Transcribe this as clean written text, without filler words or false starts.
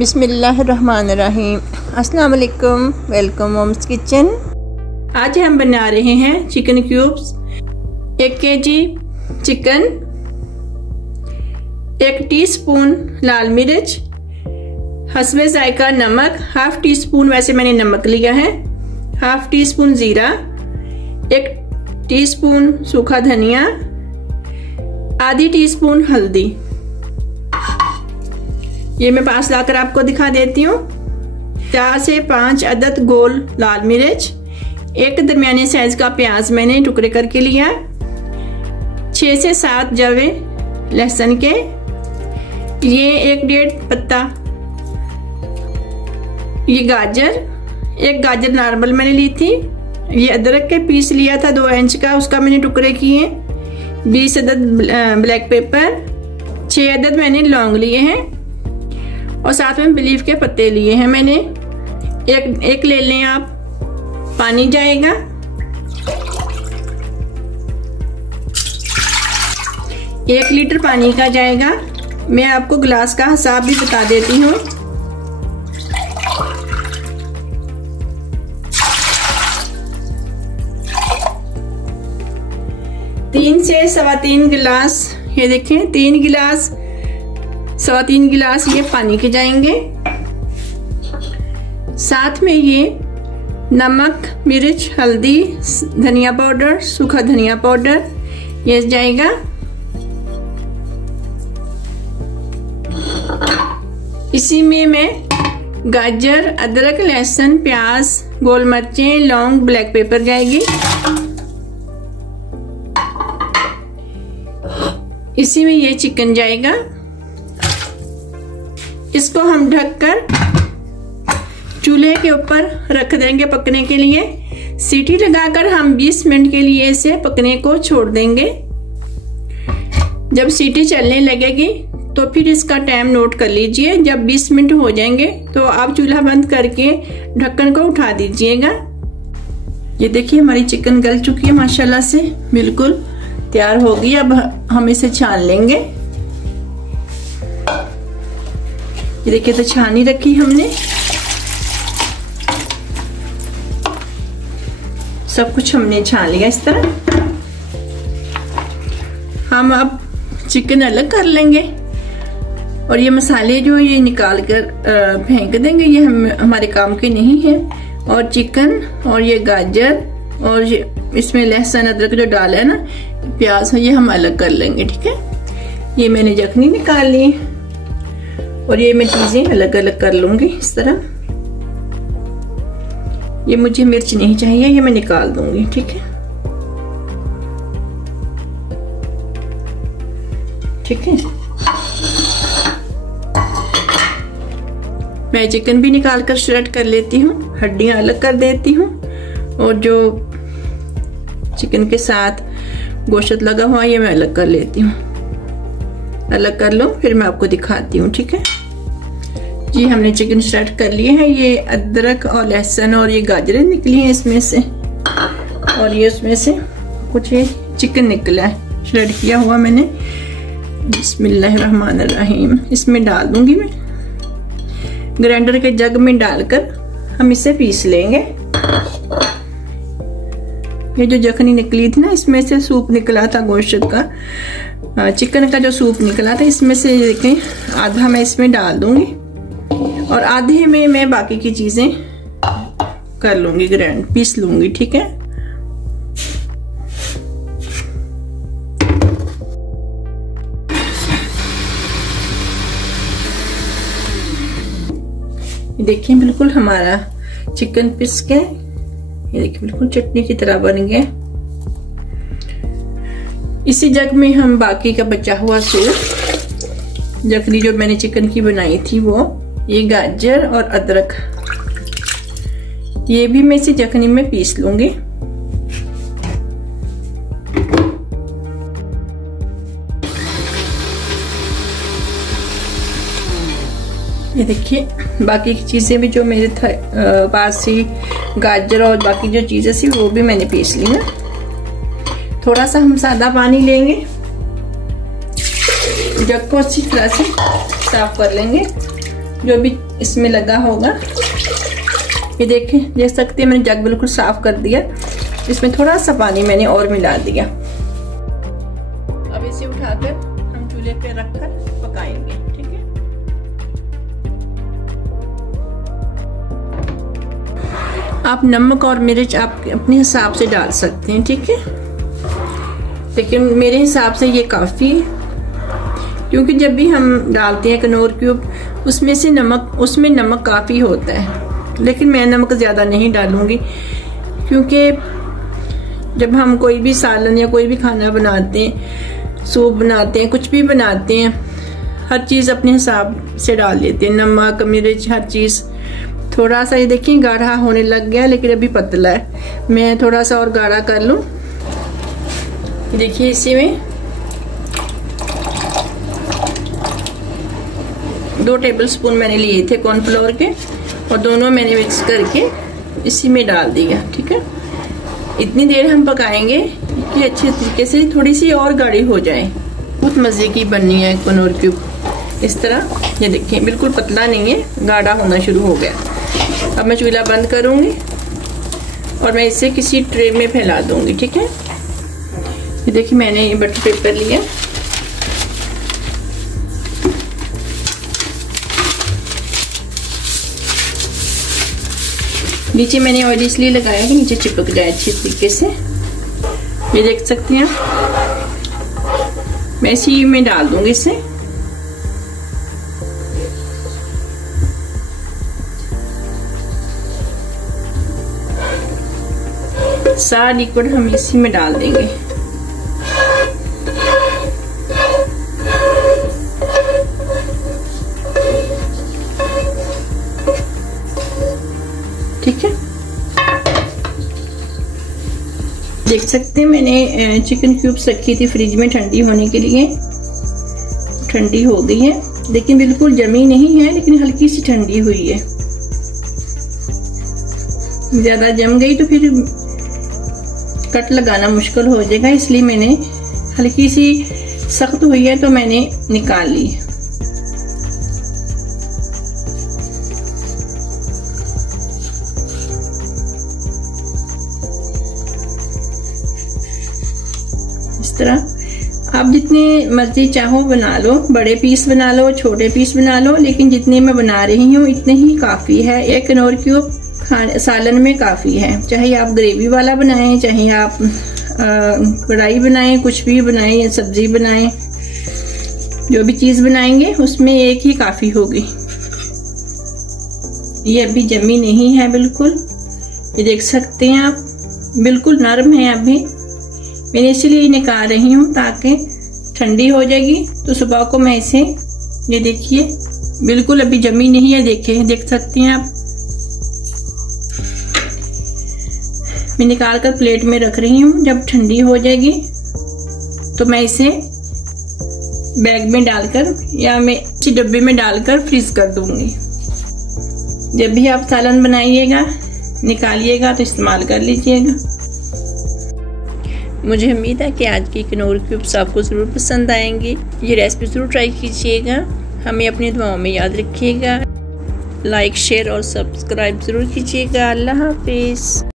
बिस्मिल्लाहिर्रहमानिर्रहीम। अस्सलाम वालेकुम, वेलकम मोम्स किचन। आज हम बना रहे हैं chicken cubes. 1 KG chicken, 1 teaspoon लाल मिर्च, हस्बे जायका नमक, हाफ टी स्पून वैसे मैंने नमक लिया है, हाफ टी स्पून जीरा, 1 टीस्पून सूखा धनिया, आधी टीस्पून हल्दी। ये मैं पास लाकर आपको दिखा देती हूँ। 4 से 5 अदद गोल लाल मिर्च, 1 दरमियाने साइज का प्याज मैंने टुकड़े करके लिया, 6 से 7 जवे लहसुन के, ये 1-1.5 पत्ता, ये गाजर, 1 गाजर नॉर्मल मैंने ली थी, ये अदरक के पीस लिया था 2 इंच का, उसका मैंने टुकड़े किए, 20 अदद ब्लैक पेपर, 6 अदद मैंने लौंग लिए हैं और साथ में बिलीफ के पत्ते लिए हैं मैंने। एक ले लें आप। पानी जाएगा, एक लीटर पानी का जाएगा। मैं आपको गिलास का हिसाब भी बता देती हूँ। तीन से 3.25 गिलास, ये देखें 3 गिलास 3.25 गिलास ये पानी के जाएंगे। साथ में ये नमक, मिर्च, हल्दी, धनिया पाउडर, सूखा धनिया पाउडर ये जाएगा। इसी में मैं गाजर, अदरक, लहसुन, प्याज, गोल मिर्चें, लौंग, ब्लैक पेपर जाएगी। इसी में ये चिकन जाएगा। इसको हम ढककर चूल्हे के ऊपर रख देंगे पकने के लिए। सीटी लगाकर हम 20 मिनट के लिए इसे पकने को छोड़ देंगे। जब सीटी चलने लगेगी तो फिर इसका टाइम नोट कर लीजिए। जब 20 मिनट हो जाएंगे तो आप चूल्हा बंद करके ढक्कन को उठा दीजिएगा। ये देखिए हमारी चिकन गल चुकी है माशाल्लाह से, बिल्कुल तैयार होगी। अब हम इसे छान लेंगे। ये देखिए तो छानी रखी हमने, सब कुछ हमने छान लिया इस तरह। हम अब चिकन अलग कर लेंगे और ये मसाले जो ये निकाल कर फेंक देंगे, ये हमारे काम के नहीं है। और चिकन और ये गाजर और ये इसमें लहसुन अदरक जो डाला है ना, प्याज है, ये हम अलग कर लेंगे। ठीक है, ये मैंने जखनी निकाल ली और ये मैं चीजें अलग अलग कर लूंगी इस तरह। ये मुझे मिर्च नहीं चाहिए, ये मैं निकाल दूंगी। ठीक है, ठीक है। मैं चिकन भी निकाल कर श्रेड कर लेती हूँ, हड्डियां अलग कर देती हूँ और जो चिकन के साथ गोश्त लगा हुआ ये मैं अलग कर लेती हूँ। अलग कर लो फिर मैं आपको दिखाती हूँ। ठीक है जी, हमने चिकन श्रेड कर लिए हैं। ये अदरक और लहसुन और ये गाजरें निकली हैं इसमें से, और ये उसमें से कुछ ये चिकन निकला है श्रेड किया हुआ मैंने। बिस्मिल्लाहिर्रहमानिर्रहीम। इसमें डाल दूंगी मैं, ग्राइंडर के जग में डालकर हम इसे पीस लेंगे। ये जो जखनी निकली थी ना, इसमें से सूप निकला था गोश्त का, चिकन का जो सूप निकला था, इसमें से देखें आधा मैं इसमें डाल दूंगी और आधे में मैं बाकी की चीजें कर लूंगी, ग्राइंड पीस लूंगी। ठीक है, ये देखिए बिल्कुल हमारा चिकन पिस के, ये देखिए बिल्कुल चटनी की तरह बन गया। इसी जग में हम बाकी का बचा हुआ सूप, जखनी जो मैंने चिकन की बनाई थी वो, ये गाजर और अदरक, ये भी मैं इसी जखनी में पीस लूंगी। ये देखिए बाकी की चीजें भी जो मेरे पास थी, गाजर और बाकी जो चीजें थी वो भी मैंने पीस ली ना। थोड़ा सा हम सादा पानी लेंगे, जग को अच्छी तरह से साफ कर लेंगे जो भी इसमें लगा होगा। ये देखें, देख सकते हैं मैंने जग बिल्कुल साफ कर दिया। इसमें थोड़ा सा पानी मैंने और मिला दिया। अब इसे उठाकर हम चूल्हे पे रखकर पकाएंगे। ठीक है, आप नमक और मिर्च आप अपने हिसाब से डाल सकते हैं। ठीक है, लेकिन मेरे हिसाब से ये काफ़ी है, क्योंकि जब भी हम डालते हैं कनौर क्यूब उसमें नमक काफ़ी होता है। लेकिन मैं नमक ज़्यादा नहीं डालूंगी, क्योंकि जब हम कोई भी सालन या कोई भी खाना बनाते हैं, सूप बनाते हैं, कुछ भी बनाते हैं, हर चीज़ अपने हिसाब से डाल लेते हैं, नमक मिर्च हर चीज़। थोड़ा सा ये देखिए गाढ़ा होने लग गया, लेकिन अभी पतला है। मैं थोड़ा सा और गाढ़ा कर लूँ। देखिए इसी में 2 टेबलस्पून मैंने लिए थे कॉर्नफ्लोर के, और दोनों मैंने मिक्स करके इसी में डाल दिया। ठीक है, इतनी देर हम पकाएंगे कि अच्छे तरीके से थोड़ी सी और गाढ़ी हो जाए। बहुत मज़े की बननी है कनौर क्यूब। इस तरह ये देखिए बिल्कुल पतला नहीं है, गाढ़ा होना शुरू हो गया। अब मैं चूल्हा बंद करूँगी और मैं इसे किसी ट्रे में फैला दूँगी। ठीक है, ये देखिए मैंने ये बटर पेपर लिया। नीचे मैंने ऑयल इसलिए लगाया कि नीचे चिपक जाए अच्छी तरीके से। ये देख सकते हैं, मैं इसी में डाल दूंगी इसे। सारा लिक्विड हम इसी में डाल देंगे। ठीक है, देख सकते हैं मैंने चिकन क्यूब्स रखी थी फ्रिज में ठंडी होने के लिए। ठंडी हो गई है, लेकिन बिल्कुल जमी नहीं है, लेकिन हल्की सी ठंडी हुई है। ज्यादा जम गई तो फिर कट लगाना मुश्किल हो जाएगा, इसलिए मैंने हल्की सी सख्त हुई है तो मैंने निकाल ली। इस तरह आप जितने मर्जी चाहो बना लो, बड़े पीस बना लो, छोटे पीस बना लो, लेकिन जितने मैं बना रही हूँ इतने ही काफी है। एक कनौर क्यूब सालन में काफी है। चाहे आप ग्रेवी वाला बनाएं, चाहे आप कढ़ाई बनाएं, कुछ भी बनाएं, सब्जी बनाएं, जो भी चीज बनाएंगे उसमें एक ही काफी होगी। ये अभी जमी नहीं है बिल्कुल, ये देख सकते हैं आप, बिल्कुल नरम है अभी। मैंने इसलिए निकाल रही हूँ ताकि ठंडी हो जाएगी तो सुबह को मैं इसे, ये देखिए बिल्कुल अभी जमी नहीं है। देख सकते हैं आप। मैं निकाल कर प्लेट में रख रही हूँ। जब ठंडी हो जाएगी तो मैं इसे बैग में डालकर या मैं इसी डब्बे में डालकर फ्रीज कर दूंगी। जब भी आप सालन बनाइएगा, निकालिएगा तो इस्तेमाल कर लीजिएगा। मुझे उम्मीद है कि आज की कनौर क्यूब्स आपको ज़रूर पसंद आएंगी। ये रेसिपी ज़रूर ट्राई कीजिएगा। हमें अपनी दुआओं में याद रखिएगा। लाइक, शेयर और सब्सक्राइब ज़रूर कीजिएगा। अल्लाह हाफिज़।